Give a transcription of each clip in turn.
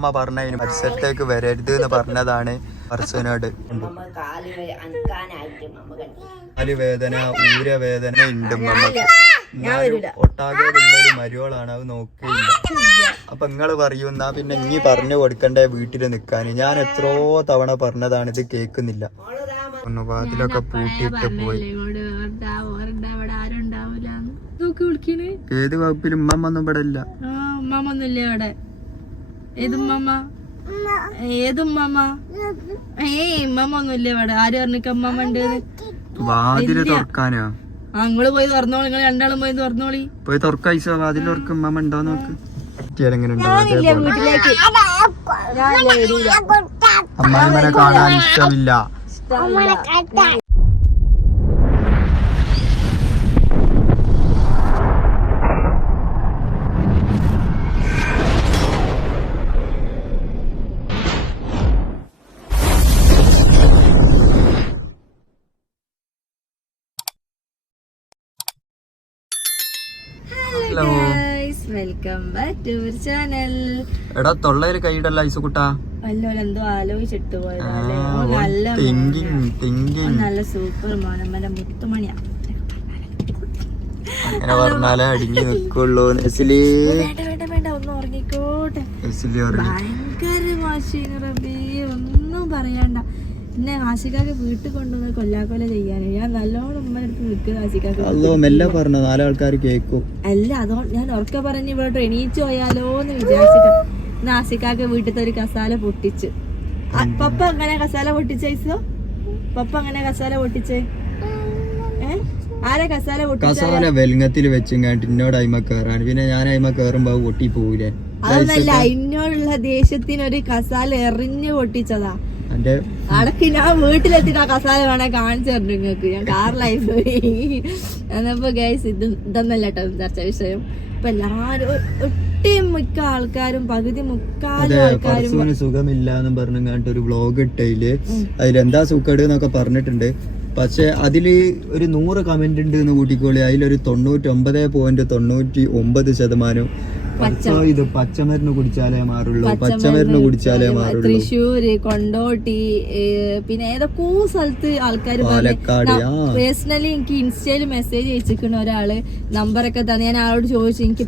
അമ്മ പറഞ്ഞതിന് പരിസരത്തേക്ക് വരരുത് എന്ന് പറഞ്ഞതാണ് അർസുനോട്. കാൽ കാൽ വേദന ഊരവേദന ഉണ്ട് ഒട്ടാകെ ഉള്ളൊരു മരുവളാണ് അത് നോക്കിയില്ല. അപ്പൊ നിങ്ങൾ പറയൂ എന്നാ പിന്നെ ഇനി പറഞ്ഞു കൊടുക്കണ്ടേ വീട്ടിൽ നിക്കാന്? ഞാൻ എത്രയോ തവണ പറഞ്ഞതാണ് ഇത് കേക്കുന്നില്ല ഒന്ന് വാതിലൊക്കെ പൂട്ടിയിട്ട് പോയി. ഏത് വകുപ്പിലും ഉമ്മ ഒന്നും ഇവിടെ ഇല്ല. ഉമ്മ ഒന്നും ഇല്ല അവിടെ ഏതുമ്മ ഏതുമ്മ ഏയ് ഇമ്മമ്മ ഒന്നുമില്ല ഇവിടെ. ആര് പറഞ്ഞിക്ക അമ്മമ്മ ഉണ്ട്? വാതിൽ തുറക്കാനോ? ആ നിങ്ങൾ പോയി തുറന്നോളി. നിങ്ങൾ രണ്ടാളും പോയി തുറന്നോളി. പോയി തുറക്കൈസോ വാതിൽ തുറക്കും ഉമ്മമ്മ ഉണ്ടോ നോക്ക്. എങ്ങനെ. വീട്ടിലേക്ക്. അമ്മായിമ്മനെ കാണാൻ ഇഷ്ടമില്ല. എടാ തൊള്ളയിൽ കൈയിടല്ല ഐസുകുട്ടാ എന്തോ ആലോചിച്ചിട്ട് നല്ല സൂപ്പർ മോനമ്മന്റെ മുത്തുമണിയാ. അങ്ങനെ പറഞ്ഞാലേ അടിഞ്ഞു നിക്കുള്ളൂ നെസിലി. ഒന്ന് ഉറങ്ങിക്കോട്ടെ. ഭയങ്കര വാശിന് റബി. ഒന്നും പറയണ്ട. എന്നെ ആശിക്കാക്ക് വീട്ടിൽ കൊണ്ടുവന്ന് കൊല്ലാക്കൊല ചെയ്യാന്. ഞാൻ നല്ലോണം ഉമ്മനടുത്ത് നിൽക്കുന്ന ആശിക്കാക്ക്. അല്ലോ മെല്ലെ പറഞ്ഞു നാലാൾക്കാർ കേൾക്കും അല്ല അതോ ഞാൻ ഉറക്കെ പറഞ്ഞ് ഇവിടെ എണീച്ചു പോയാലോ എന്ന് വിചാരിച്ചിട്ട് ഇന്ന് ആശിക്കാക്ക് വീട്ടിലത്തെ ഒരു കസാല പൊട്ടിച്ച്. പപ്പ അങ്ങനെ കസാല പൊട്ടിച്ചോ പപ്പ അങ്ങനെ കസാല പൊട്ടിച്ചേ? ആരെ കസാല പൊട്ടിച്ച? കസാല വെൽങ്ങത്തിൽ വെച്ചിങ്ങാണ്ട് എന്നോട് അയിമ കേറാണ്. പിന്നെ ഞാൻ അയിമ കേറുമ്പോ അത് പൊട്ടി പോവില്ലേ അതൊന്നല്ല അതിനോടുള്ള ദേഷ്യത്തിനൊരു കസാല എറിഞ്ഞു പൊട്ടിച്ചതാ. എന്റെ അടക്ക് ഞാൻ വീട്ടിലെത്തിട്ട് ആ കസാല വേണേ കാണിച്ചു തരുന്നു നിങ്ങൾക്ക്. ഞാൻ കാറിലായി പോയി എന്നപ്പോ ഗൈസ് ഇത് ഇതൊന്നല്ല കേട്ടോ ചർച്ച വിഷയം. ഇപ്പൊ എല്ലാരും ഒട്ടും മിക്ക ആൾക്കാരും പകുതി മുക്കാലും ആൾക്കാരും സുഖമില്ല എന്ന് പറഞ്ഞങ്ങാണ്ട് ഒരു വ്ലോഗ് ഇട്ടയിൽ. അതിലെന്താ സുഖം എന്നൊക്കെ പറഞ്ഞിട്ടുണ്ട്. പക്ഷെ അതിൽ ഒരു നൂറ് കമന്റ് ഉണ്ട് എന്ന് കൂട്ടിക്കോളി. അതിലൊരു തൊണ്ണൂറ്റി ഒമ്പത് പോയിന്റ് തൊണ്ണൂറ്റി ഒമ്പത് ശതമാനം ഇത് പച്ചമരുന്ന് കുടിച്ചാലേ മാറുള്ളൂ. പച്ചമരുന്ന് കുടിച്ചാലേ മാറുള്ളൂ. തൃശ്ശൂര് കൊണ്ടോട്ടി പിന്നെ ഏതൊക്കെ സ്ഥലത്ത് ആൾക്കാർ പേഴ്സണലി എനിക്ക് ഇൻസ്റ്റയിൽ മെസ്സേജ് അയച്ചിരിക്കുന്ന ഒരാൾ നമ്പറൊക്കെ തന്നെ. ഞാൻ ആളോട് ചോദിച്ചു എനിക്ക്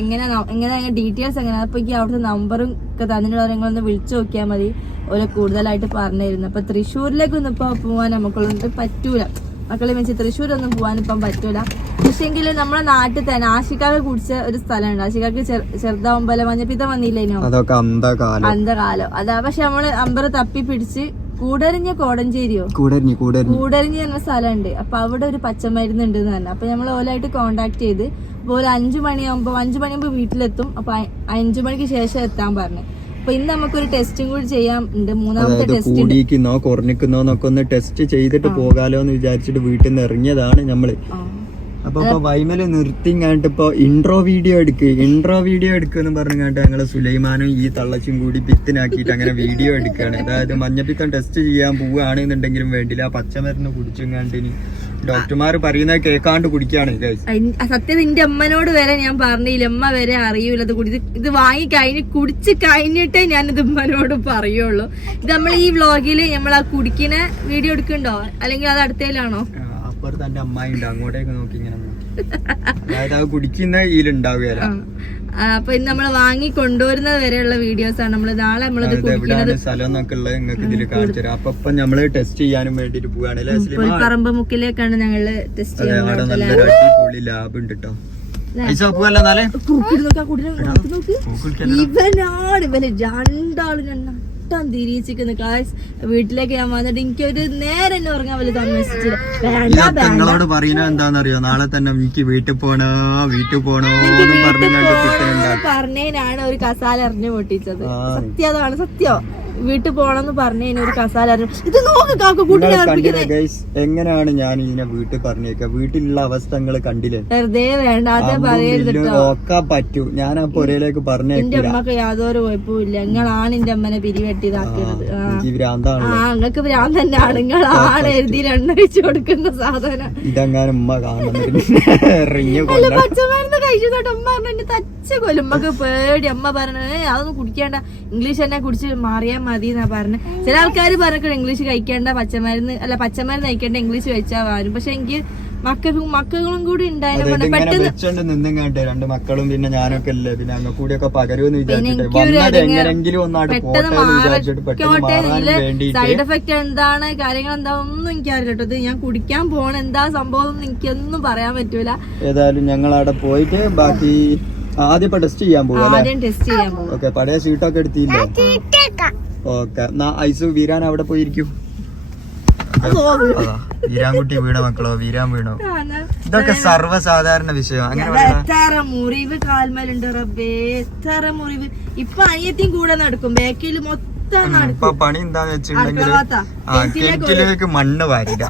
എങ്ങനെ എങ്ങനെ ഡീറ്റെയിൽസ് എങ്ങനെ? അപ്പൊ എനിക്ക് അവിടുത്തെ നമ്പറും ഒക്കെ തന്നിട്ടുള്ള നിങ്ങളൊന്ന് വിളിച്ചു നോക്കിയാൽ മതി. ഓരോ കൂടുതലായിട്ട് പറഞ്ഞിരുന്നു അപ്പൊ തൃശ്ശൂരിലേക്ക് ഇപ്പൊ പോവാൻ നമുക്കുള്ളത് പറ്റൂല. മക്കളെ വെച്ച് തൃശ്ശൂരൊന്നും പോകാൻ ഇപ്പം പറ്റൂല. പക്ഷെങ്കിൽ നമ്മുടെ നാട്ടിൽ തന്നെ ആശിക്കാവ് കുടിച്ച ഒരു സ്ഥലമുണ്ട്. ആശിക്കാക്ക് ചെറുതാവുമ്പല മഞ്ഞപ്പിത്തം വന്നില്ലേനോ? അന്ധകാലം. അതാ പക്ഷെ നമ്മൾ അമ്പറ തപ്പി പിടിച്ച് കൂടരിഞ്ഞ കോടഞ്ചേരിയോ? കൂടരിഞ്ഞ് കൂടരിഞ്ഞി. എന്ന സ്ഥലമുണ്ട്. അപ്പൊ അവിടെ ഒരു പച്ചമരുന്ന് ഉണ്ട് തന്നെ അപ്പൊ നമ്മൾ ഓലായിട്ട് കോണ്ടാക്ട് ചെയ്ത് അപ്പൊ ഒരു അഞ്ചു മണിയാകുമ്പോ അഞ്ചു മണിയാകുമ്പോ വീട്ടിലെത്തും. അപ്പൊ അഞ്ചു മണിക്ക് ശേഷം എത്താൻ പറഞ്ഞു. അപ്പൊ ഇന്ന് നമുക്കൊരു ടെസ്റ്റും കൂടി ചെയ്യാം. മൂന്നാമത്തെ ടെസ്റ്റ് ഉണ്ട് കൂടിയിരിക്കുന്നോ കുറഞ്ഞിക്കുന്നോ എന്നൊക്കെ ഒന്ന് ടെസ്റ്റ് ചെയ്തിട്ട് പോകാലോ എന്ന് വിചാരിച്ചിട്ട് വീട്ടിൽ നിന്ന് ഇറങ്ങിയതാണ് നമ്മൾ. അപ്പൊ ഇപ്പൊ വൈമൽ നിർത്തിങ്ങാണ്ട് ഇപ്പൊ ഇൻട്രോ വീഡിയോ എടുക്കുക ഇൻട്രോ വീഡിയോ എടുക്കുന്ന് പറഞ്ഞാണ്ട് ഞങ്ങൾ സുലൈമാനും ഈ തള്ളച്ചും കൂടി പിത്തിനാക്കിയിട്ട് അങ്ങനെ വീഡിയോ എടുക്കുകയാണ് അതായത് മഞ്ഞപ്പിത്തം ടെസ്റ്റ് ചെയ്യാൻ പോവുകയാണെന്നുണ്ടെങ്കിലും വേണ്ടില്ല. ആ പച്ചമരുന്ന് കുടിച്ചും ഇനി ഡോക്ടർമാർ പറയുന്നത് കേൾക്കാണ്ട് കുടിക്കാണ്. സത്യം നിന്റെ അമ്മനോട് വരെ ഞാൻ പറഞ്ഞില്ല. അമ്മ വരെ അറിയൂല. ഇത് കുടി ഇത് വാങ്ങി കഴിഞ്ഞ് കുടിച്ച് കഴിഞ്ഞിട്ടേ ഞാൻ ഇത് അമ്മനോട് പറയുള്ളൂ. ഇത് നമ്മൾ ഈ വ്ളോഗിൽ നമ്മൾ ആ കുടിക്കുന്ന വീഡിയോ എടുക്കണ്ടോ? അല്ലെങ്കിൽ അത് അടുത്തേലാണോ? അപ്പുറത്തെ തന്റെ അമ്മായി ഉണ്ട് അങ്ങോട്ടേക്ക് നോക്കി ഇങ്ങനെ നോക്കി. അതായത് അത് കുടിക്കുന്ന ഇതിലുണ്ടാവുകയല്ല ആ, അപ്പൊ ഇന്ന് നമ്മൾ വാങ്ങി കൊണ്ടുവരുന്നത് വരെയുള്ള വീഡിയോസ് ആണ്. നമ്മൾ നാളെ നമ്മളത് ടെസ്റ്റ് ചെയ്യാനും വേണ്ടിട്ട് സ്ലിമ പറമ്പ് മുക്കിലേക്കാണ് ഞങ്ങൾ ടെസ്റ്റ് ചെയ്യാൻ ലാബ് ഉണ്ട് കേട്ടോ. ഇവനാണ് ഇവന് രണ്ടാളും നട്ടം തിരിച്ചിരിക്കുന്ന കാശ് വീട്ടിലേക്ക് ഞാൻ വന്നിട്ട് എനിക്കൊരു നേരം എന്നെ ഉറങ്ങാൻ വലിയ താമസിച്ചില്ല വേണ്ട പറയുന്നത് എന്താണെന്നറിയോ? നാളെ തന്നെ എനിക്ക് വീട്ടിൽ പോണോ വീട്ടിൽ പോണോ പറഞ്ഞതിനാണ് ഒരു കസാല എറിഞ്ഞു പൊട്ടിച്ചത്. സത്യതാണ് സത്യോ. വീട്ടിൽ പോണെന്ന് പറഞ്ഞു ഒരു കസാല ഇത് നോക്ക് കാക്കു കൂട്ടിനെ എങ്ങനെയാണ് ഞാൻ ഇതിനെ വീട്ടിൽ പറഞ്ഞേക്ക? വീട്ടിലുള്ള അവസ്ഥ നിങ്ങൾ കണ്ടില്ലേ? വെറുതെ വേണ്ട അതേ പറയരുത് ബില്ലും പറ്റൂ. ഞാൻ ആ പുരയിലേക്ക് എന്റെ പറഞ്ഞേക്കൂല അമ്മയ്ക്ക് യാതൊരു കുഴപ്പമില്ല നിങ്ങളാണ് എന്റെ അമ്മനെ ഇതാക്കുന്നത് ആ. നിങ്ങൾക്ക് ഭ്രാന്ത് തന്നെയാണ്. നിങ്ങളാണ് എഴുതി രണ്ടഴിച്ചു കൊടുക്കുന്ന സാധനം. ഇതെങ്ങാനും ഉമ്മ കാണുന്നുണ്ട് പച്ചമരുന്ന് കഴിച്ചു തൊട്ട് അമ്മ പറഞ്ഞു തച്ച കൊല്ലും. ഉമ്മക്ക് പേടി. അമ്മ പറഞ്ഞു അതൊന്നും കുടിക്കേണ്ട. ഇംഗ്ലീഷ് തന്നെ കുടിച്ച് മാറിയാൽ മതി എന്നാ പറഞ്ഞ. ചില ആൾക്കാർ പറഞ്ഞു ഇംഗ്ലീഷ് കഴിക്കേണ്ട പച്ചമരുന്ന് അല്ല പച്ചമരുന്ന് കഴിക്കേണ്ട ഇംഗ്ലീഷ് കഴിച്ചാൽ വരും. പക്ഷെ എനിക്ക് മക്കൾക്കും മക്കളും കൂടി പെട്ടെന്ന് രണ്ട് മക്കളും പിന്നെ ഞാനൊക്കെ അല്ലേ പിന്നെ അങ്ങ് കൂടിയൊക്കെ പകരുമെന്ന് വിചാരിച്ചിട്ട് സൈഡ് എഫക്ട് എന്താണ് കാര്യങ്ങൾ എന്താ ഒന്നും എനിക്കറിയില്ല കേട്ടോ. ഇത് ഞാൻ കുടിക്കാൻ പോണ എന്താ സംഭവം എന്ന് എനിക്കൊന്നും പറയാൻ പറ്റൂല. ഏതായാലും ഞങ്ങൾ അവിടെ പോയിട്ട് ബാക്കി ആദ്യം ടെസ്റ്റ് ചെയ്യാൻ പോകും ആദ്യം ടെസ്റ്റ് ചെയ്യാൻ പോകും ഓക്കെ പഴയ സീറ്റൊക്കെ എടുത്തില്ലേ? ഓക്കെ. ഐസു വീരാൻ അവിടെ പോയിരിക്കും. വീരാൻകുട്ടി വീണ മക്കളോ? വീരാൻ വീണോ? ഇതൊക്കെ സർവസാധാരണ വിഷയം. അങ്ങനെ എത്ര മുറിവ് കാൽമലുണ്ട് റബ്ബേ. എത്ര മുറിവ്. ഇപ്പൊ അനിയത്തിയും കൂടെ നടക്കും. ബാക്കിൽ മൊത്തം ഇപ്പൊ പണി എന്താന്ന് വെച്ചിട്ടുണ്ടെങ്കിൽ കെറ്റിലേക്ക് മണ്ണ് വാരിട.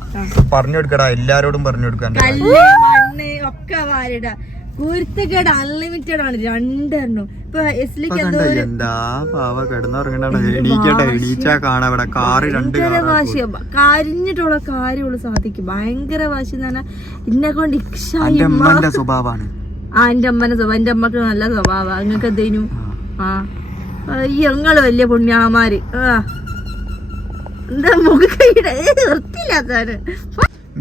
പറഞ്ഞു കൊടുക്കടാ എല്ലാരോടും പറഞ്ഞു കൊടുക്കാൻ മണ്ണ് ഒക്കെ വാരിട. കുരുത്തക്കേട് അൺലിമിറ്റഡ് ആണ് രണ്ടെണ്ണം. ഇപ്പൊ എസ്ലിക്ക് എന്തോ പാവ കിടന്നുറങ്ങണ്ടാണ് എണീക്കട്ടെ എണീച്ചാ കാണാ ഇവിടെ. കാറ് രണ്ട് വാശിയാ. കരിഞ്ഞിട്ടുള്ള കാര്യമുള്ള സാധിക്കും. ഭയങ്കര വാശി എന്ന് പറഞ്ഞാൽ കൊണ്ട് സ്വഭാവമാണ്. ആ എന്റെ അമ്മന്റെ സ്വഭാവം. എന്റെ അമ്മയ്ക്ക് നല്ല സ്വഭാവം. നിങ്ങൾക്ക് എന്തേനു? ആ. ഞങ്ങൾ വലിയ പുണ്യാമാര് ആ. എന്താ മുഖക്കൈയുടെ വൃത്തിയില്ലാത്തവര്.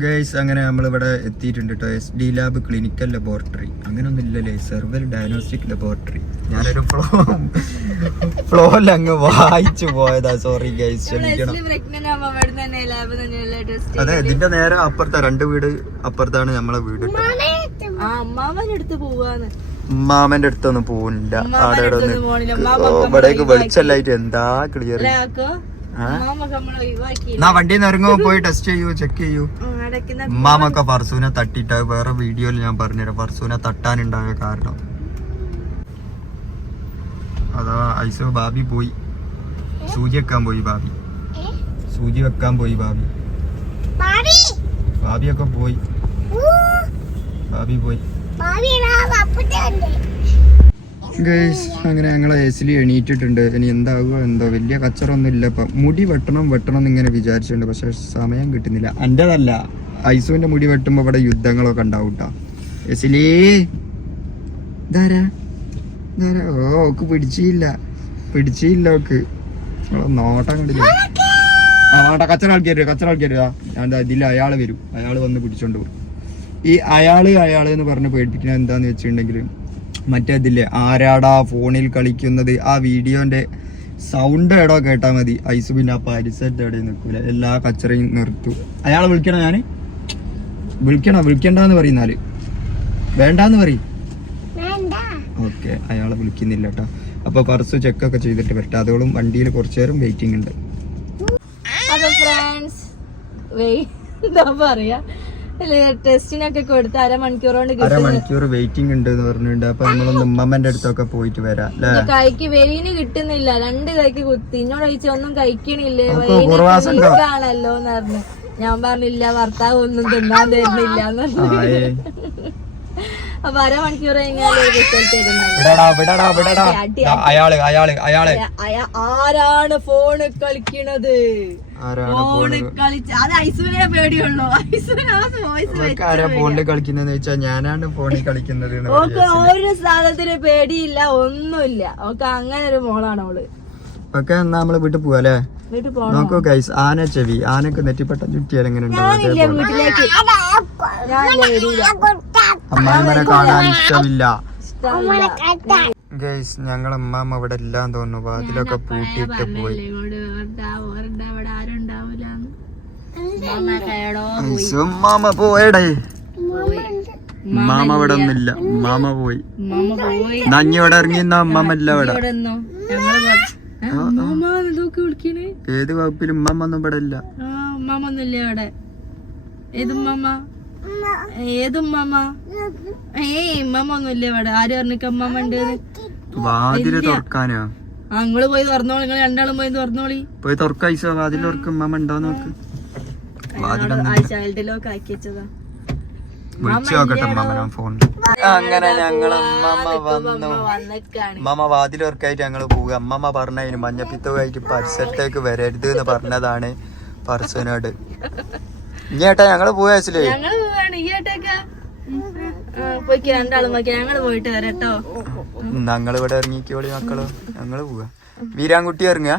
ഗൈസ് അങ്ങനെ നമ്മളിവിടെ എത്തിയിട്ടുണ്ട് കേട്ടോ. S D lab clinical laboratory അങ്ങനെ ഒന്നും ഇല്ലല്ലേ സെർവൽ ഡയഗ്നോസ്റ്റിക് ലബോറട്ടറി ഞാനൊരു ഫ്ലോ ഫ്ലോയിൽ അങ്ങ് വായിച്ചു പോയതാ. സോറി ഗൈസ് ക്ഷമിക്കണം. അതെ ഇതിന്റെ നേരെ അപ്പുറത്തെ രണ്ട് വീട് അപ്പുറത്താണ് നമ്മളെ വീട് ഉമ്മാമന്റെ അടുത്തൊന്നും പോവില്ല അവിടെ ഇവിടെ ഇവിടേക്ക് വെളിച്ചല്ലായിട്ട് എന്താ ക്ലിയർ എന്നാ വണ്ടിയിൽ നിന്ന് ഇറങ്ങുമ്പോ പോയി ടെസ്റ്റ് ചെയ്യൂ ചെക്ക് ചെയ്യൂ. ഉമ്മാമൊക്കെ ഫർസൂനെ തട്ടിട്ട് വേറെ വീഡിയോയിൽ ഞാൻ പറഞ്ഞുതരാം. ഫർസൂനെ തട്ടാനുണ്ടായ കാരണം. അതാ ഐസോ ബാബി പോയി. സൂചി വെക്കാൻ പോയി ബാബി. സൂചി വെക്കാൻ പോയി ബാബി. ബാബിയൊക്കെ പോയി. ബാബി പോയി. ഗൈസ് അങ്ങനെ ഞങ്ങളെ എസിൽ എണീറ്റിട്ടുണ്ട്. ഇനി എന്താകുമോ എന്തോ വലിയ കച്ചറൊന്നും ഇല്ല ഇപ്പം മുടി വെട്ടണം വെട്ടണം എന്ന് ഇങ്ങനെ വിചാരിച്ചിട്ടുണ്ട്. പക്ഷെ സമയം കിട്ടുന്നില്ല. എന്റെതല്ല ഐസുവിന്റെ മുടി വെട്ടുമ്പോൾ ഇവിടെ യുദ്ധങ്ങളൊക്കെ ഉണ്ടാവും കേട്ടോ എസിലേ ധാരാ ഇതാരാ? ഓ ഓക്ക് പിടിച്ചില്ല പിടിച്ചില്ല ഓക്ക്. നോട്ടം കണ്ടില്ല? ആ വേണ്ട കച്ചറ ആൾക്കാര് കച്ചറ ആൾക്കാര് ഞാൻ ഇതിൽ അയാൾ വരും. അയാൾ വന്ന് പിടിച്ചോണ്ട് പോകും ഈ അയാൾ അയാൾ എന്ന് പറഞ്ഞ് പേടിപ്പിക്കുന്നത് എന്താന്ന് വെച്ചിട്ടുണ്ടെങ്കിൽ മറ്റേ ഇതില്ലേ ആരാടാ ഫോണിൽ കളിക്കുന്നത്? ആ വീഡിയോന്റെ സൗണ്ട് എടോ കേട്ടാ മതി. ഐസ് പിന്നെ ആ പരിസരത്ത് എവിടെ നിൽക്കൂല. എല്ലാ കച്ചറയും നിർത്തും. അയാളെ വിളിക്കണോ ഞാൻ? വിളിക്കണ? വിളിക്കണ്ടെന്ന് പറയുന്നാൽ വേണ്ടാന്ന് പറയും. ഓക്കെ അയാളെ വിളിക്കുന്നില്ല കേട്ടോ. അപ്പൊ പർസ് ചെക്കൊക്കെ ചെയ്തിട്ട് വരട്ടെ. അതോളം വണ്ടിയിൽ കുറച്ചു നേരം വെയിറ്റിംഗ് ഉണ്ട്. പറയാ? ടെസ്റ്റിനൊക്കെ കൊടുത്ത് അരമണിക്കൂർ കൊണ്ട് അരമണിക്കൂർ വെയിറ്റിംഗ് ഉണ്ട് എന്ന് പറഞ്ഞിട്ടുണ്ട്. അപ്പൊ നമ്മളൊന്ന് ഉമ്മമ്മന്റെ അടുത്തൊക്കെ പോയിട്ട് വരാം കൈക്ക് വെയിന് കിട്ടുന്നില്ല. രണ്ട് കൈക്ക് കുത്തി. ഇന്നോട് ചോദിച്ചാ ഒന്നും കഴിക്കണില്ലേ? വെയിനാണല്ലോ എന്ന് പറഞ്ഞു. ഞാൻ പറഞ്ഞില്ല ഭർത്താവ് ഒന്നും തിന്നാൻ തരുന്നില്ല. അപ്പൊ അരമണിക്കൂർ അയാൾ അയാൾ അയാൾ. അയ- ആരാണ് ഫോണ് കളിക്കണത്? ഫോണ് കളിച്ച അത് ഐസുവിനെ പേടിയുള്ളൂ. ഫോണിൽ വെച്ചാൽ ഞാനാണ് ഫോണിൽ കളിക്കുന്നത് ഓക്ക് ഒരു സാധനത്തിന് പേടിയില്ല ഒന്നുമില്ല. ഓക്കെ അങ്ങനെ ഒരു മോളാണ് അവൾ ഓക്കെ എന്നാ നമ്മൾ വീട്ടിൽ പോവാ അല്ലേ? വീട്ടിൽ പോണം? നോക്കൂ ഗൈസ് ആന ചെവി. ആനക്ക് നെറ്റിപ്പെട്ട ചുറ്റിയാൽ എങ്ങനെ ഉണ്ടാവും? അമ്മായിമനെ കാണാൻ ഇഷ്ടമില്ല. ഗൈസ് ഞങ്ങളെ അമ്മാമ്മ ഇവിടെ എല്ലാം തോന്നുന്നു. വാതിലൊക്കെ പൂട്ടിയിട്ട് പോയി. അവിടെ ഉമ്മാമ പോയടേ. മാമ ഇവിടെ ഒന്നുമില്ല. മാമ പോയി. മാമ നഞ്ഞി ഇവിടെ ഇറങ്ങിയെന്ന അമ്മാമ ഇല്ല ഇവിടെ. ഇവിടെ മാമ ഏത് വകുപ്പിലും ഉമ്മാമ ഒന്നും ഇവിടെ ഇല്ല. ആ ഉമ്മാമ ഒന്നുമില്ല അവിടെ ഏതുമ്മാമ ഒന്നുമില്ല ഇവിടെ. ആര് പറഞ്ഞിക്ക ഉണ്ട്? വാതിൽ തുറക്കാനോ? ആ നിങ്ങൾ പോയി തുറന്നോളി നിങ്ങൾ രണ്ടാളും പോയി തുറന്നോളി. പോയി തുറക്ക ഐസോ വാതിൽ തുറക്കും ഉണ്ടോ നോക്ക്. വാതിലൊന്നും ആ ചൈൽഡ് ലോക്ക് ആക്കി വെച്ചതാ. അങ്ങനെ ഞങ്ങൾ അമ്മമ്മ വന്നു. അമ്മമ്മ വാതിലൊർക്കായിട്ട് ഞങ്ങൾ പോവുക. അമ്മമ്മ പറഞ്ഞതിന് മഞ്ഞപ്പിത്തവുമായിട്ട് പരിസരത്തേക്ക് വരരുത് എന്ന് പറഞ്ഞതാണ് പർസനോട്. ഇനി ഏട്ടാ ഞങ്ങൾ പോയാച്ചില്ലേ ഞങ്ങൾ പോവാണ്. ഈ ഏട്ടൊക്കെ? പോയിക്ക്. രണ്ടാളും നോക്കി ഞങ്ങൾ പോയിട്ട് വരട്ടോ ഇവിടെ ഇറങ്ങിക്കോളി മക്കൾ. ഞങ്ങൾ പോവാ. വീരാൻകുട്ടി ഇറങ്ങുക.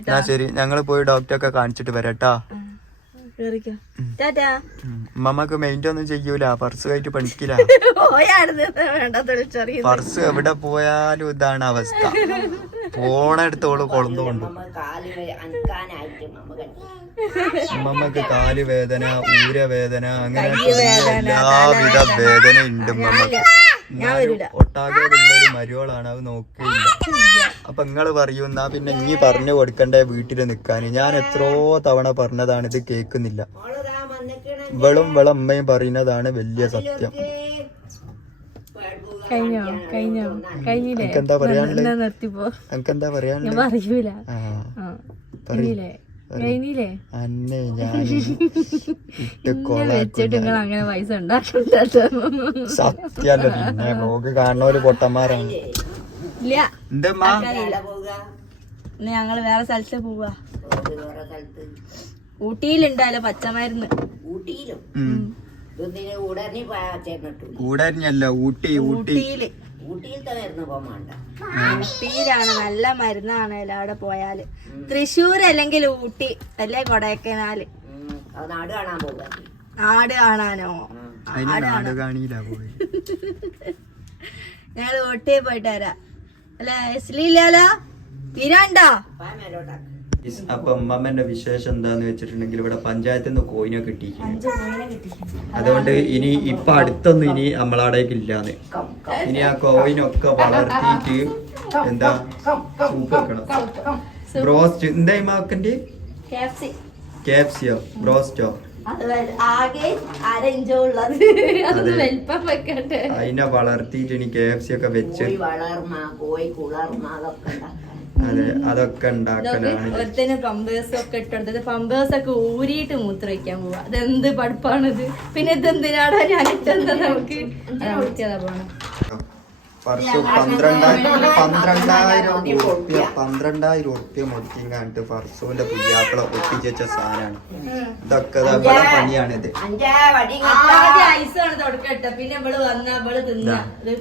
എന്നാ ശരി. ഞങ്ങൾ പോയി ഡോക്ടറെ ഒക്കെ കാണിച്ചിട്ട് വരട്ടാ അമ്മമ്മക്ക് മെയിന്റെ ഒന്നും ചെയ്യൂല. പർസ് ആയിട്ട് പണിക്കില്ല പർസ് എവിടെ പോയാലും ഇതാണ് അവസ്ഥ. പോണടുത്തോൾ കൊളന്നുകൊണ്ട് മമ്മക്ക് കാൽ വേദന ഊരവേദന അങ്ങനെ എല്ലാവിധ വേദന. ഉണ്ട് അമ്മമ്മക്ക് എന്നാലും ഒട്ടാകെ ഉള്ള ഒരു മരുവളാണ് അത് നോക്കിയില്ല. അപ്പൊ നിങ്ങൾ പറയൂ എന്നാ പിന്നെ ഇനി പറഞ്ഞു കൊടുക്കണ്ടേ വീട്ടിൽ നിക്കാന്. ഞാൻ എത്രയോ തവണ പറഞ്ഞതാണ് ഇത് കേൾക്കുന്നില്ല. വെളും വെളമ്മയും ഇവളും ഇവളെ അമ്മയും പറയുന്നതാണ് വലിയ സത്യം. കഴിഞ്ഞോ? കഴിഞ്ഞോ? കഴിഞ്ഞില്ലേ? എന്താ പറയാനുള്ളത്? എനിക്കെന്താ പറയാനുള്ളത്? പറയൂല. അന്നെ ഞാൻ അങ്ങനെ പൈസ ഉണ്ടാക്കണ്ടല്ലോ സത്യല്ല പിന്നെ വ്ലോഗ് കാണുന്നവര് പൊട്ടന്മാരാണ്. ഇല്ല. എന്തമ്മാ എവിടെ പോവുക. ഇന്ന് ഞങ്ങൾ വേറെ സ്ഥലത്ത് പോവാ. ഒരു വേറെ സ്ഥലത്ത്. ഊട്ടിയിലുണ്ടല്ലോ പച്ചമരുന്ന്. ഊട്ടിയിലും? ഊട്ടി ഊട്ടി. ഊട്ടിയിൽ. ഊട്ടിയിലത്തെ മരുന്ന് പോകാൻ വേണ്ട ഊട്ടിയിലാണ് നല്ല മരുന്നാണ് അവിടെ പോയാൽ. തൃശ്ശൂർ അല്ലെങ്കിൽ ഊട്ടി അല്ലേ കൊടൈക്കനാല് ആട് നാട് കാണാൻ പോവുക. നാട് കാണാനോ? അതിന് നാട് കാണിയില്ല പോയി. ഞങ്ങൾ ഊട്ടിയിൽ പോയിട്ട് വരാം. അല്ല ഇല്ലാലോ തീരാണ്ടോ? അപ്പൊ അമ്മമ്മന്റെ വിശേഷം എന്താന്ന് വെച്ചിട്ടുണ്ടെങ്കിൽ ഇവിടെ പഞ്ചായത്തിൽ നിന്ന് കോയിനെ കിട്ടിയിരിക്കുന്നു. അതുകൊണ്ട് ഇനി ഇപ്പൊ അടുത്തൊന്നും ഇനി നമ്മളവിടേക്ക് ഇല്ലാന്ന്. ഇനി ആ കോയിനൊക്കെ വളർത്തിയിട്ട് എന്താ സൂപ്പ് വെക്കണം. ബ്രോസ്റ്റ് എന്താ മാക്കന്റെ KFC. ക്യാപ്സിയോ ബ്രോസ്റ്റോ? അതിനെ വളർത്തിയിട്ട് ഇനി കെ എഫ് സി ഒക്കെ വെച്ച് വളർമാ കോയി കോഴി കുളർന്ന അതൊക്കെ ഉണ്ടാക്കാൻ അതെ അതൊക്കെ ഉണ്ടാക്കലാണ്. പമ്പേഴ്സ് ഒക്കെ ഇട്ടെടുത്തത് പമ്പേഴ്സ് ഒക്കെ ഊരിയിട്ട് മൂത്ര വയ്ക്കാൻ പോവാ. അതെന്ത് പഠിപ്പാണിത്? പിന്നെ ഇതെന്തിനാടാ ഞാൻ ഇട്ടെന്താ നമുക്ക് വിളിച്ചതാ പോണം. വർഷം പന്ത്രണ്ടായിരം പന്ത്രണ്ടായിരം ഉറുപ്പ്യ പന്ത്രണ്ടായിരം ഉറുപ്പ്യ മുടക്കിയും കണ്ടിട്ട് ഫർസൂന്റെ പുയ്യാപ്പിള വെച്ച സാധനമാണ് ഇതൊക്കെ ഇവിടെ പണിയാണിത്. ഇവൾ തിന്ന. ഇത്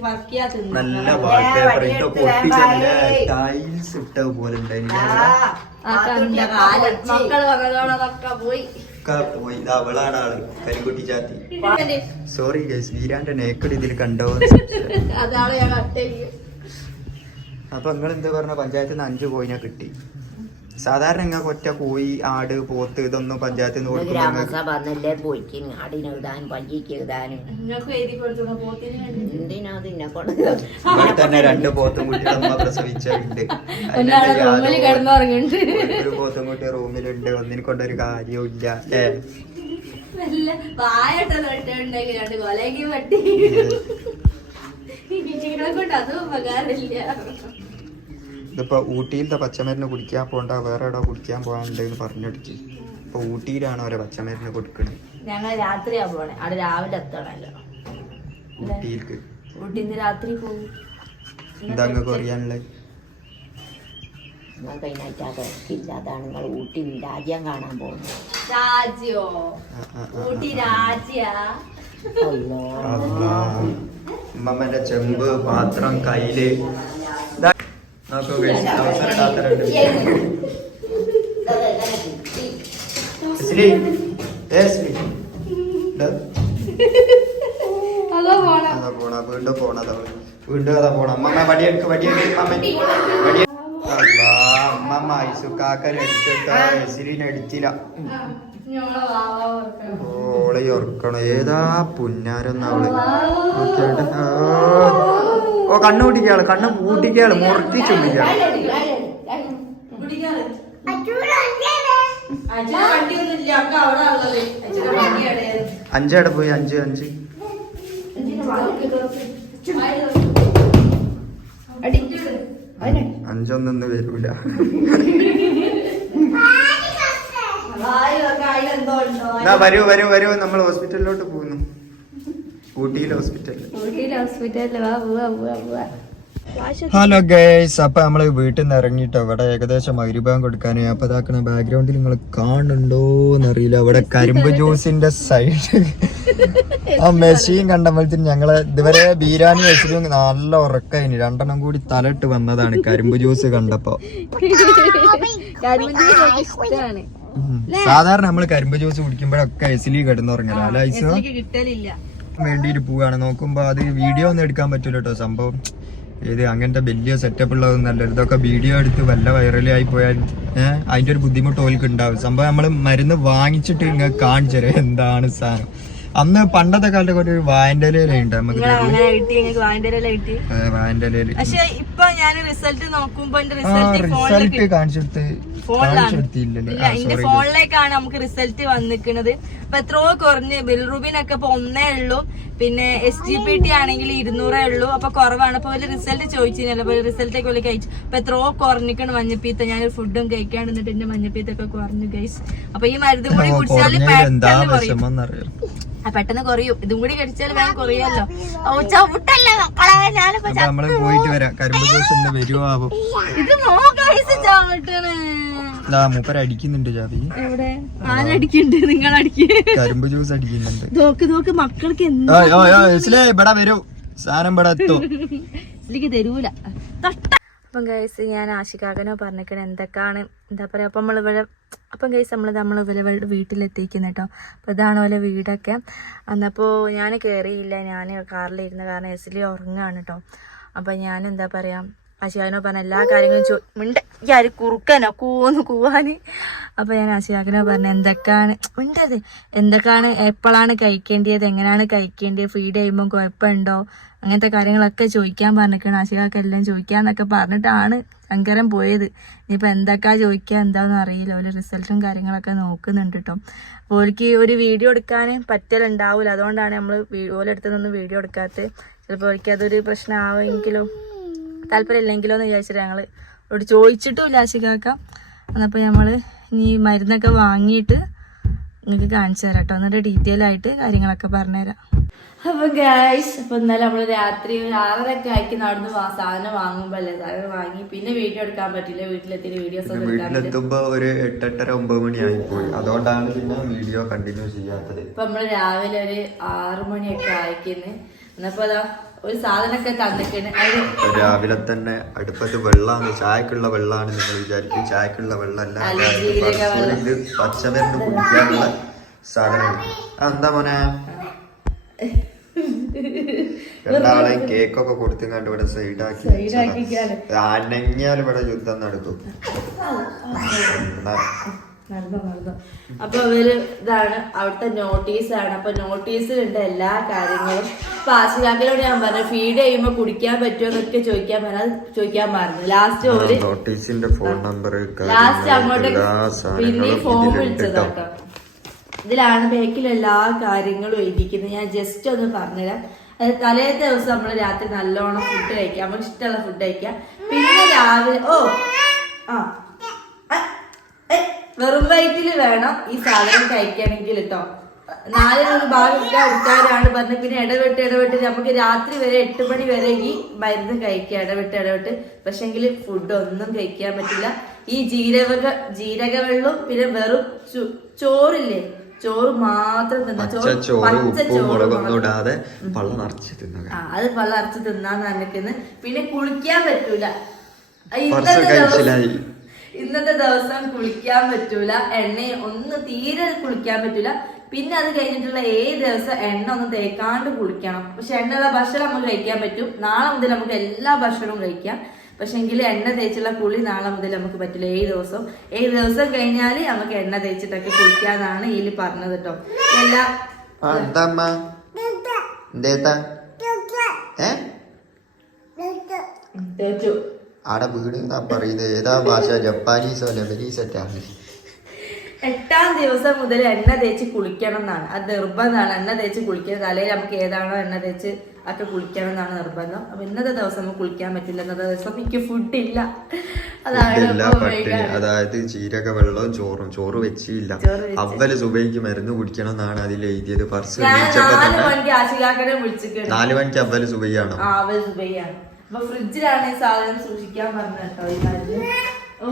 നല്ല വാൾപേപ്പർ ഇതൊക്കെ ഒട്ടിച്ചല്ലേ ടൈൽസ് ഇട്ടത് പോലെ ഉണ്ടായിരുന്നു ആ. കണ്ട പോയി. പോയി. അവളാണ് ആൾ. കരിക്കുട്ടി ചാത്തി. സോറി ഗൈസ് വീരാന്റെ നേക്കട് ഇതിൽ കണ്ടോ? അതാണ് ഞാൻ കട്ടയ്ക്ക് അപ്പൊ നിങ്ങൾ എന്താ പറഞ്ഞ? പഞ്ചായത്തിൽ നിന്ന് അഞ്ച് കോയിനെ കിട്ടി. സാധാരണ നിങ്ങൾക്ക് ഒറ്റ കോയി ആട് പോത്ത് ഇതൊന്നും പഞ്ചായത്തിൽ നിന്ന് കൊടുക്കും ഗ്രാമസഭ ആടിന് എഴുതാനും പഞ്ചിക്ക് എഴുതാനും നിങ്ങൾക്ക് എഴുതി കൊടുത്തു പോത്തിന് വേണ്ടി എന്തിനാ അതിനെ കൊണ്ട് ഇവിടെ തന്നെ രണ്ട് പോത്തും കുട്ടി അമ്മ പ്രസവിച്ചുണ്ട് ഒരാൾ റൂമിൽ കിടന്നുറങ്ങുന്നുണ്ട്. ഒരു പോത്തും കുട്ടി റൂമിലുണ്ട്. ഒന്നിനെ കൊണ്ടൊരു കാര്യവും ഇല്ല ഏ നല്ല രണ്ട് കൊലയ്ക്ക് പറ്റി കൊണ്ട് അതും ഉപകാരമില്ല. ഇതിപ്പോ ഊട്ടിയിലത്തെ പച്ചമരുന്ന് കുടിക്കാൻ പോണ്ട വേറെ എവിടെ കുടിക്കാൻ പോകാനുണ്ട് എന്ന് പറഞ്ഞിട്ട് ഇപ്പൊ ഊട്ടിയിലാണ് അവരെ പച്ചമരുന്ന് കൊടുക്കുന്നത് ഞങ്ങൾ രാത്രിയാ പോണേ. അവിടെ രാവിലെ എത്തണല്ലോ. ഊട്ടിയിലേക്ക് ഊട്ടിന്ന് രാത്രി പോകും എന്താ നിങ്ങൾക്ക് അറിയാനുള്ളത് ഞാൻ തിരക്കില്ല. അതാണ് നിങ്ങൾ ഊട്ടി രാജ്യം കാണാൻ പോകുന്നത്. രാജ്യോ? ഊട്ടി. രാജ്യാ? ഉമ്മമ്മന്റെ ചെമ്പ് പാത്രം കയ്യിൽ. നോക്കൂ അവസരം അതോ പോണം. വീണ്ടും പോണതാ വീണ്ടും അതാ പോണ. അമ്മ വടിയെടുക്ക് വടിയെടുക്ക് അമ്മ. വടി അല്ലാ, അമ്മമ്മ ഐസുക്കാക്കൻ അടിച്ചിട്ടാ എസിലിന് അടിച്ചില്ല ഞങ്ങളെ വാവ ഓർക്കണം. ഓളെ ഓർക്കണം. ഏതാ പുന്നാരെന്നാ അവൾ. ഓ കണ്ണു കൂട്ടിക്കാൾ കണ്ണ് കൂട്ടിക്കാൾ മുറുക്കി ചുമ്മിക്കാൾ അഞ്ചട പോയി? അഞ്ച് അഞ്ച്. അഞ്ചൊന്നും വരൂല. വരൂ വരൂ വരൂ. നമ്മൾ ഹോസ്പിറ്റലിലോട്ട് പോകുന്നു. ഊട്ടിയിലെ ഹോസ്പിറ്റലിൽ ഊട്ടിയിലെ ഹോസ്പിറ്റലിൽ വാ പോവാ പോവാ പോവാ. ഹലോ ഗൈസ് അപ്പൊ നമ്മൾ വീട്ടിൽ നിന്ന് ഇറങ്ങിട്ടോ അവിടെ ഏകദേശം മരുഭാഗം കൊടുക്കാൻ അപ്പൊ ഇതാക്കണ ബാക്ക്ഗ്രൗണ്ടിൽ നിങ്ങൾ കാണുന്നുണ്ടോ എന്നറിയില്ല. അവിടെ കരിമ്പ് ജ്യൂസിന്റെ സൈഡ് ആ മെഷീൻ കണ്ടപ്പോഴത്തേക്കും ഞങ്ങൾ ഇതുവരെ ബീരാനി വെച്ചിട്ട് നല്ല ഉറക്കായിന് രണ്ടെണ്ണം കൂടി തലട്ട് വന്നതാണ് കരിമ്പ് ജ്യൂസ് കണ്ടപ്പോ. സാധാരണ നമ്മൾ കരിമ്പ് ജ്യൂസ് കുടിക്കുമ്പോഴൊക്കെ എസിലി കിടന്നുറങ്ങല. അല്ല ഐസോ? വേണ്ടിയിട്ട് പോവാണ്. നോക്കുമ്പോ അത് വീഡിയോ ഒന്നും എടുക്കാൻ പറ്റൂല കേട്ടോ സംഭവം ഏത് അങ്ങനത്തെ വലിയ സെറ്റപ്പ് ഉള്ളതൊന്നല്ല ഇതൊക്കെ വീഡിയോ എടുത്ത് വല്ല വൈറലായി പോയാൽ അതിന്റെ ഒരു ബുദ്ധിമുട്ട് ഓൽക്ക് ഉണ്ടാവും. സംഭവം നമ്മൾ മരുന്ന് വാങ്ങിച്ചിട്ട് ഇങ്ങനെ കാണിച്ചരേ. എന്താണ് സാധനം അന്ന് പണ്ടത്തെ കാലത്തെ ഒരു വായന്റെ ഇലയുണ്ട് നമുക്ക് വായന്റെ ഇലയിൽ പക്ഷെ ഇപ്പൊ ഞാൻ റിസൾട്ട് നോക്കുമ്പോ റിസൾട്ട് കാണിച്ചെടുത്ത് ഫോണിലേക്കാണ് നമുക്ക് റിസൾട്ട് വന്നിക്കുന്നത് ഇപ്പൊ എത്രയോ കുറഞ്ഞ് ബിൽറൂബിൻ ഒക്കെ ഇപ്പൊ ഒന്നേ ഉള്ളൂ. പിന്നെ എസ് ജി പി ടി ആണെങ്കിൽ ഇരുന്നൂറേ ഉള്ളൂ. അപ്പൊ കുറവാണ്. അപ്പൊ വലിയ റിസൾട്ട് ചോദിച്ചില്ലല്ലോ അപ്പൊ റിസൾട്ട് ഒക്കെ വലിയ കഴിച്ചു. അപ്പൊ എത്രയോ കുറഞ്ഞിക്കണ് മഞ്ഞപ്പീത്ത. ഞാൻ ഫുഡും കഴിക്കാണ്ട് എന്നിട്ട് എന്റെ മഞ്ഞപ്പീത്തൊക്കെ കുറഞ്ഞു ഗൈസ് അപ്പൊ ഈ മരുന്ന് കൂടി കുടിച്ചാൽ പെട്ടെന്ന് കുറയും പെട്ടെന്ന് കുറയും. ഇതും കൂടി കടിച്ചാൽ വേഗം കുറയുമല്ലോ ചവിട്ടല്ലേ. മക്കളെ ഞാനിപ്പോ അപ്പൊ നമ്മൾ പോയിട്ട് വരാം. കരിമ്പ് ജ്യൂസ് ഇത് നോ ഗൈസ് ചവിട്ടണ്. ഇതാ മൂപ്പര് അടിക്കുന്നുണ്ട് ജാതി. എവിടെ? ആരടിക്കുന്നുണ്ട് നിങ്ങൾ അടിക്ക്. കരിമ്പ് ജ്യൂസ് അടിക്കുന്നുണ്ട്. നോക്ക് നോക്ക്. മക്കൾക്ക് എന്താ ഇവിടെ വരൂ. സാധനം ഇവിടെ എത്തും. തരൂല. അപ്പം ഗൈസ് ഞാൻ ആശികാകനോ പറഞ്ഞിരിക്കണം എന്തൊക്കെയാണ്? എന്താ പറയുക അപ്പം നമ്മൾ ഇവിടെ അപ്പം ഗൈസ് നമ്മൾ നമ്മൾ ഇവരെ വീട്ടിലെത്തിക്കുന്നു കേട്ടോ. അപ്പോൾ ഇതാണ് പോലെ വീടൊക്കെ. എന്നപ്പോൾ ഞാൻ കയറിയില്ല ഞാൻ കാറിലിരുന്ന കാരണം എസിലി ഉറങ്ങാണ് കേട്ടോ. അപ്പം ഞാൻ എന്താ പറയുക ആശികാകനോ പറഞ്ഞ എല്ലാ കാര്യങ്ങളും ചോ മിണ്ട ഈ കൂന്ന് കൂവാന്. അപ്പോൾ ഞാൻ ആശികാകനോ പറഞ്ഞ എന്തൊക്കെയാണ് മിണ്ടത് എന്തൊക്കെയാണ് എപ്പോഴാണ് കഴിക്കേണ്ടത്? എങ്ങനെയാണ് കഴിക്കേണ്ടത്? ഫീഡ് ചെയ്യുമ്പോൾ കുഴപ്പമുണ്ടോ? അങ്ങനത്തെ കാര്യങ്ങളൊക്കെ ചോദിക്കാൻ പറഞ്ഞിരിക്കണം. ആശികാക്ക് എല്ലാം ചോദിക്കാന്നൊക്കെ പറഞ്ഞിട്ടാണ് ശങ്കരൻ പോയത്. ഇനിയിപ്പോൾ എന്തൊക്കെയാ ചോദിക്കുക എന്താണെന്ന് അറിയില്ല. ഒരു റിസൾട്ടും കാര്യങ്ങളൊക്കെ നോക്കുന്നുണ്ട് കേട്ടോ അപ്പോൾ ഓർക്ക് ഒരു വീഡിയോ എടുക്കാൻ പറ്റലുണ്ടാവില്ല അതുകൊണ്ടാണ് നമ്മൾ ഓലെ അടുത്ത് നിന്ന് വീഡിയോ എടുക്കാത്തത് ചിലപ്പോൾ ഓർക്ക് അതൊരു പ്രശ്നമാവുമെങ്കിലോ താല്പര്യമില്ലെങ്കിലോ എന്ന് വിചാരിച്ചിട്ട് ഞങ്ങൾ അവിടെ ചോദിച്ചിട്ടുമില്ല ആശികാക്ക. എന്നപ്പോൾ നമ്മൾ ഇനി മരുന്നൊക്കെ വാങ്ങിയിട്ട് നിങ്ങൾക്ക് കാണിച്ചു തരാം കേട്ടോ എന്നിട്ട് ഡീറ്റെയിൽ ആയിട്ട് കാര്യങ്ങളൊക്കെ പറഞ്ഞുതരാം. അപ്പൊ ഗായ്സ് അപ്പൊ ഇന്നലെ നമ്മൾ രാത്രി ഒരു ആറരക്കെ ആക്കി നടന്ന് സാധനം വാങ്ങുമ്പോഴല്ലേ സാധനം വാങ്ങി പിന്നെ വീഡിയോ എടുക്കാൻ പറ്റില്ല വീട്ടിലെത്തി വീഡിയോസ് വീട്ടിലെത്തുമ്പോ ഒരു എട്ടെട്ടര ഒമ്പത് മണി ആയിപ്പോയി പോയി അതുകൊണ്ടാണ് പിന്നെ വീഡിയോ കണ്ടിന്യൂ ചെയ്യാത്തത്. ഇപ്പൊ നമ്മൾ രാവിലെ ഒരു ആറു മണിയൊക്കെ ആയിക്കുന്നു എന്നപ്പോ അതാ ഒരു സാധനമൊക്കെ തന്നിട്ടുണ്ട് രാവിലെ തന്നെ അടുപ്പത്ത് വെള്ളമാണ് ചായക്കുള്ള വെള്ളമാണ് നിങ്ങൾ വിചാരിക്കും. ചായക്കുള്ള വെള്ളമല്ല. പച്ചമരുന്ന് കുടിക്കാനുള്ള സാധനമാണ് എന്താ മോനെ? രണ്ടാളെയും കേക്കൊക്കെ കൊടുത്തിങ്ങാണ്ട് ഇവിടെ സൈഡാക്കി. അനങ്ങിയാൽ ഇവിടെ യുദ്ധം നടക്കും? നടന്നു നടന്നു. അപ്പൊ ഇവർ ഇതാണ് അവിടുത്തെ നോട്ടീസ് ആണ്. അപ്പൊ നോട്ടീസിലുണ്ട് എല്ലാ കാര്യങ്ങളും അപ്പൊ ആശികാക്കിലോട് ഞാൻ പറഞ്ഞു ഫീഡ് ചെയ്യുമ്പോ കുടിക്കാൻ പറ്റുമോ എന്നൊക്കെ ചോദിക്കാൻ പറഞ്ഞു ചോദിക്കാൻ പറഞ്ഞു. ലാസ്റ്റ് ഒരു നോട്ടീസിന്റെ ഫോൺ നമ്പർ ലാസ്റ്റ് അങ്ങോട്ട് പിന്നെ ഫോൺ ഫോം ഇതിലുണ്ട് വിളിച്ചത് കേട്ടോ കേട്ടോ ഇതിലാണ് ബാക്കിൽ എല്ലാ കാര്യങ്ങളും എഴുതിക്കുന്നത്. ഞാൻ ജസ്റ്റ് ഒന്ന് പറഞ്ഞുതരാം. അത് തലേ ദിവസം നമ്മൾ രാത്രി നല്ലോണം ഫുഡ് കഴിക്കാം നമ്മൾ ഇഷ്ടമുള്ള ഫുഡ് കഴിക്കാം പിന്നെ രാവിലെ ഓ ആ വെറും വയറ്റിൽ വേണം ഈ സാധനം കഴിക്കണമെങ്കിൽ കേട്ടോ നാല് മൂന്ന് ഭാഗം ഉത്താരാണ് പറഞ്ഞത്. പിന്നെ ഇടവിട്ട് ഇടവിട്ട് നമുക്ക് രാത്രി വരെ എട്ട് മണി വരെ ഈ മരുന്ന് കഴിക്കുക. ഇടവിട്ട് ഇടവിട്ട്. പക്ഷെങ്കിൽ ഫുഡ് ഒന്നും കഴിക്കാൻ പറ്റില്ല. ഈ ജീരക ജീരക വെള്ളവും പിന്നെ വെറും ചോറില്ലേ? ചോറ് മാത്രം തിന്ന. ചോറ് ഉപ്പും ചോറ് മുളകൊന്നും. ഇടാതെ പള്ള നിറച്ച് തിന്നുക അത് പള്ള നിറച്ച് തിന്നാന്ന് പറഞ്ഞിരിക്കുന്നത് പിന്നെ കുളിക്കാൻ പറ്റൂല. ഇന്നത്തെ ദിവസം കഴിച്ചിലായി. ഇന്നത്തെ ദിവസം കുളിക്കാൻ പറ്റൂല. എണ്ണ ഒന്ന് തീരെ കുളിക്കാൻ പറ്റൂല. പിന്നെ അത് കഴിഞ്ഞിട്ടുള്ള ഏത് ദിവസം എണ്ണ ഒന്ന് തേക്കാണ്ട് കുളിക്കണം. പക്ഷെ എണ്ണയുള്ള ഭക്ഷണം നമുക്ക് കഴിക്കാൻ പറ്റും. നാളെ മുതൽ നമുക്ക് എല്ലാ ഭക്ഷണവും കഴിക്കാം. പക്ഷെ എങ്കിൽ എണ്ണ തേച്ചുള്ള കുളി നാളെ മുതൽ നമുക്ക് പറ്റില്ല. ഏഴ് ദിവസം. ഏഴ് ദിവസം കഴിഞ്ഞാൽ നമുക്ക് എണ്ണ തേച്ചിട്ടൊക്കെ കുളിക്കാന്നാണ് ഇതിൽ പറഞ്ഞത് കേട്ടോ എല്ലാ ആടെ വീട് പറയുന്നത് ഏതാ ഭാഷ? ജപ്പാനീസോ ലെബനീസോ ആണ് എട്ടാം ദിവസം മുതൽ എണ്ണ തേച്ച് കുളിക്കണം എന്നാണ് അത് നിർബന്ധമാണ്. എണ്ണ തേച്ച് കുളിക്കുക തലയിൽ നമുക്ക് ഏതാണോ എണ്ണ തേച്ച് ഒക്കെ കുളിക്കണം എന്നാണ് നിർബന്ധം. അപ്പൊ ഇന്നത്തെ ദിവസം കുളിക്കാൻ പറ്റില്ല. ഇന്നത്തെ ദിവസം എനിക്ക് ഫുഡ് ഇല്ല. അതായത് ചീരക വെള്ളവും ചോറും ചോറ് വെച്ചില്ല. അവൽ സുബൈക്ക് മരുന്ന് കുടിക്കണം എന്നാണ് അതിൽ എഴുതിയത്. പർസ് നാല് മണിക്ക് അവൽ സുബൈയാണോ. അപ്പൊ ഫ്രിഡ്ജിലാണ് ഈ സാധനം സൂക്ഷിക്കാൻ പറഞ്ഞ കേട്ടോ ഈ മരുന്ന് ഓ.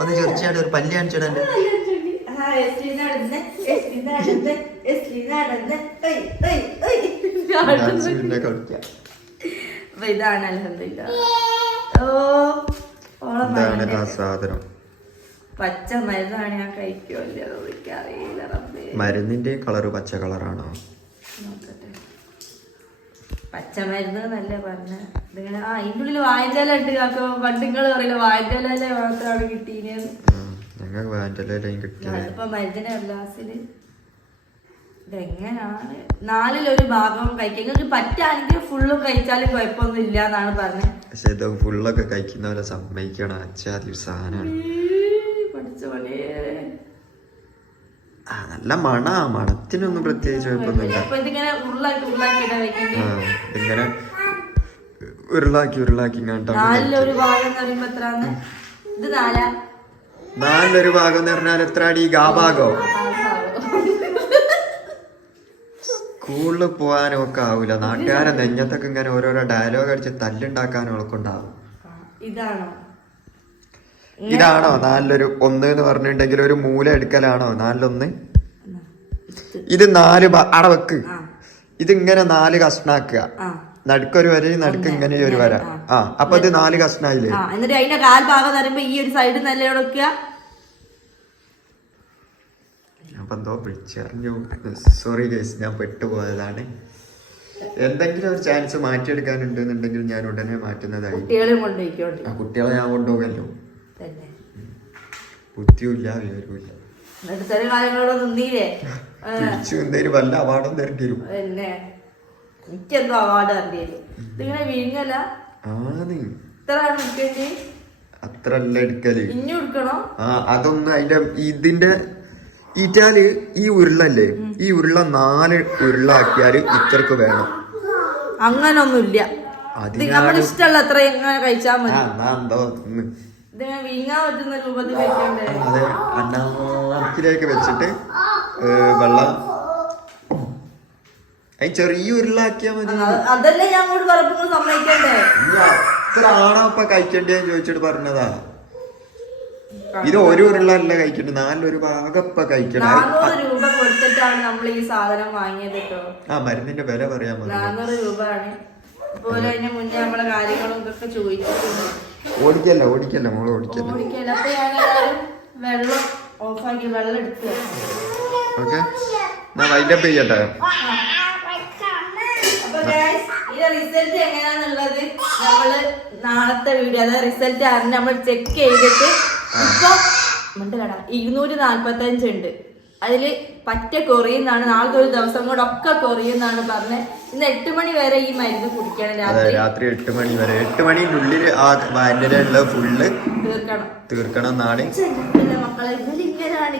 ഒന്ന് ചെറിയ ഒരു പല്ലി കാണിച്ചിടണ്ടേ എസ്ലി നടന്ന്, എസ്ലി നടന്ന്, എസ്ലി നടന്ന്, അപ്പൊ ഇതാണ് അലഹമില്ല ഓ ഓളം സാധനം. പച്ച മരുന്നാണ് ഞാൻ കഴിക്കുമല്ലോ എനിക്കറിയില്ല റബ്ബേ. മരുന്നിന്റെ കളറ് പച്ച കളറാണോ? പച്ച പച്ചമരുന്ന് നല്ല പറഞ്ഞ? ഇതിങ്ങനെ ആ ഇതിന്റെ ഉള്ളിൽ ഇല ഉണ്ട്. കാക്കോ പണ്ട് നിങ്ങൾ പറയില്ല വായന്റെ ഇല മാത്രമാണ് കിട്ടീനെന്ന്. ഞങ്ങൾക്ക് വാന്റലയും കിട്ടിയത്? ഇപ്പൊ മരുന്നിന്റെ ഗ്ലാസ്സിൽ. ഇതെങ്ങനാണ്? നാലിലൊരു ഭാഗം കഴിക്കുക നിങ്ങൾക്ക് പറ്റാണെങ്കിൽ ഫുള്ളും കഴിച്ചാലും കുഴപ്പമൊന്നും ഇല്ല എന്നാണ് പറഞ്ഞത് പക്ഷെ ഇത് ഫുള്ളൊക്കെ കഴിക്കുന്നവരെ സമ്മതിക്കണം. അച്ചാതി സാധനമാണ് നല്ല മണ. മണത്തിനൊന്നും പ്രത്യേകിച്ച് കുഴപ്പമൊന്നുമില്ല. ഇങ്ങനെ ഉരുളാക്കി ഉരുളാക്കി ഇങ്ങോട്ടാണ് പറയുമ്പോ ഇത് നാലാ? നാലിലൊരു ഭാഗം എന്ന് പറഞ്ഞാൽ എത്ര അടി ഗാ ഭാഗം സ്കൂളിൽ പോകാനും ഒക്കെ ആവൂല. നാട്ടുകാരെ നെഞ്ഞത്തൊക്കെ ഇങ്ങനെ ഓരോരോ ഡയലോഗ് അടിച്ച് തല്ലുണ്ടാക്കാനും ഒക്കെ ഉണ്ടാവും. ഇതാണോ? ഇതാണോ? നാലിലൊരു ഒന്ന് എന്ന് പറഞ്ഞിട്ടുണ്ടെങ്കിൽ ഒരു മൂല എടുക്കലാണോ? നാലിലൊന്ന്? ഇത് നാല് അടവക്ക് ഇതിങ്ങനെ നാല് കഷ്ണാക്കുക. നടുക്കൊരു വര നടുക്ക് ഇങ്ങനെ ഒരു വര. ആ അപ്പൊ ഇത് നാല് കഷ്ണായില്ലേ? എന്നിട്ട് അതിന്റെ കാൽ ഭാഗം തരുമ്പോ ഈ ഒരു സൈഡിൽ നല്ല വെക്കുക. അപ്പൊ എന്തോ വിളിച്ചറിഞ്ഞു. സോറി ഗൈസ് ഞാൻ പെട്ടുപോയതാണ്. എന്തെങ്കിലും ഒരു ചാൻസ് മാറ്റിയെടുക്കാനുണ്ടെന്നുണ്ടെങ്കിൽ ഞാൻ ഉടനെ മാറ്റുന്നതായി. ആ കുട്ടികളെ ഞാൻ കൊണ്ടുപോകല്ലോ. ബുദ്ധിയില്ല വിവരമില്ല പിടിച്ചു എന്തേലും വല്ല അവാർഡും തരേണ്ടി വരും. എനിക്കെന്തോ അവാർഡ് തരേണ്ടി ഇതിങ്ങനെ വിഴുങ്ങല. ആന്ന്. ഇത്ര നിൽക്കേണ്ടി അത്ര അല്ല എടുക്കൽ. ഇനി എടുക്കണോ ആ അതൊന്നും അതിന്റെ ഇതിന്റെ ഇറ്റാൽ ഈ ഉരുളല്ലേ? ഈ ഉരുള നാല് ഉരുളാക്കിയാൽ ഇത്രക്ക് വേണം. അങ്ങനൊന്നുമില്ല ഒന്നുമില്ല നമ്മുടെ ഇഷ്ടമുള്ള അത്ര എങ്ങനെ കഴിച്ചാ മതി. എന്തോ അത് അന്നാമത്തിലേക്ക് വെച്ചിട്ട് വെള്ളം അതിന് ചെറിയ ഉരുളാക്കിയാ മതി. അത് അതല്ലേ ഞാൻ സമ്മതിക്കണ്ടേ? അത്ര ആണോ ഇപ്പൊ കഴിക്കണ്ടേന്ന് ചോദിച്ചിട്ട് പറഞ്ഞതാ. ഇത് ഒരു ഉരുളല്ല കഴിക്കണ്ട നാലൊരു ഭാഗപ്പ കഴിക്കണം. രൂപ കൊടുത്തിട്ടാണ് നമ്മൾ ഈ സാധനം വാങ്ങിയത് കേട്ടോ. ആ മരുന്നിന്റെ വില പറയാൻ നാനൂറ് രൂപയാണ്. അതുപോലെ അതിന് മുന്നേ നമ്മളെ കാര്യങ്ങളും ഇതൊക്കെ ചോദിച്ചിട്ടുണ്ട്. ഓടിക്കല്ല ഓടിക്കല്ല മോൾ ഓടിക്കല്ല. ഓടിക്കല്ല. അപ്പൊ ഞാൻ ഏതായാലും വെള്ളം ഓഫാക്കി വെള്ളം എടുത്തു. ഓക്കെ. എന്നാ വൈൻഡപ്പ് ചെയ്യട്ടെ. റിസൾട്ട് എങ്ങനെയാന്നുള്ളത് നമ്മൾ നാളത്തെ വീഡിയോ അതായത് റിസൾട്ട് അറിഞ്ഞ് നമ്മൾ ചെക്ക് ചെയ്തിട്ട് ഇപ്പൊ മിണ്ടല്ലടാ ഇരുന്നൂറ്റി നാല്പത്തി അഞ്ച് ഉണ്ട് അതിൽ പറ്റ കുറയുന്നാണ് നാളത്തെ ഒരു ദിവസം കൂടെ ഒക്കെ കുറയുന്നാണ് പറഞ്ഞത് ഇന്ന് എട്ട് മണി വരെ ഈ മരുന്ന് കുടിക്കണം രാത്രി രാത്രി എട്ട് മണി വരെ എട്ട് മണിന്റെ ആ വാൻഡിലുള്ള ഫുള്ള് തീർക്കണം തീർക്കണം എന്നാണ് മക്കളെ ഇവരിങ്ങനെയാണ്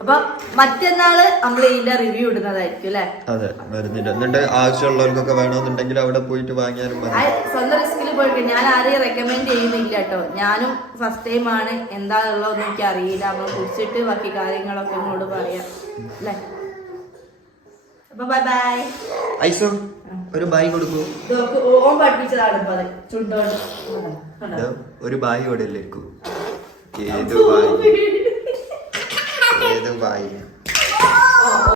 അപ്പൊ മറ്റന്നാൾ നമ്മൾ ഇതിന്റെ റിവ്യൂ ഇടുന്നതായിരിക്കും അല്ലെ? അതെ മരുന്നിന്റെ എന്നിട്ട് ആവശ്യമുള്ളവർക്കൊക്കെ വേണമെന്നുണ്ടെങ്കിൽ അവിടെ പോയിട്ട് വാങ്ങിയാലും സ്വന്തം റിസ്കിൽ പോയിട്ട് ഞാൻ ആരെയും റെക്കമെൻഡ് ചെയ്യുന്നില്ല കേട്ടോ. ഞാനും ഫസ്റ്റ് ടൈം ആണ്. എന്താ ഉള്ളതെന്ന് എനിക്ക് അറിയില്ല നമ്മൾ കുടിച്ചിട്ട് ബാക്കി കാര്യങ്ങളൊക്കെ ഇങ്ങോട്ട് പറയാം. അല്ലേ? അപ്പൊ ബൈ ബൈ ഐസോ ഒരു ബായി കൊടുക്കൂ. ഓൺ പഠിപ്പിച്ചതാണ് ചുണ്ടോണ്ട്? ഒരു ബായ് ഇവിടെ ഏത് ബായി ഏത് ബായി